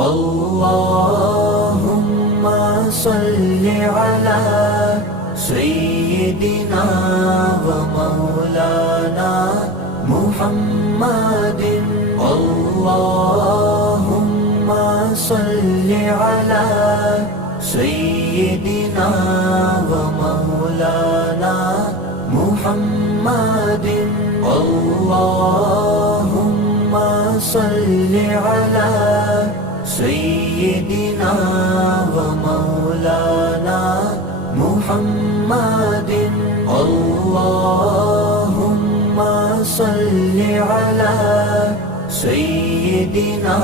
اللهم صل على سيدنا ومولانا محمد اللهم صل على سيدنا ومولانا محمد اللهم صل على سيدنا ومولانا محمد اللهم صل على سيدنا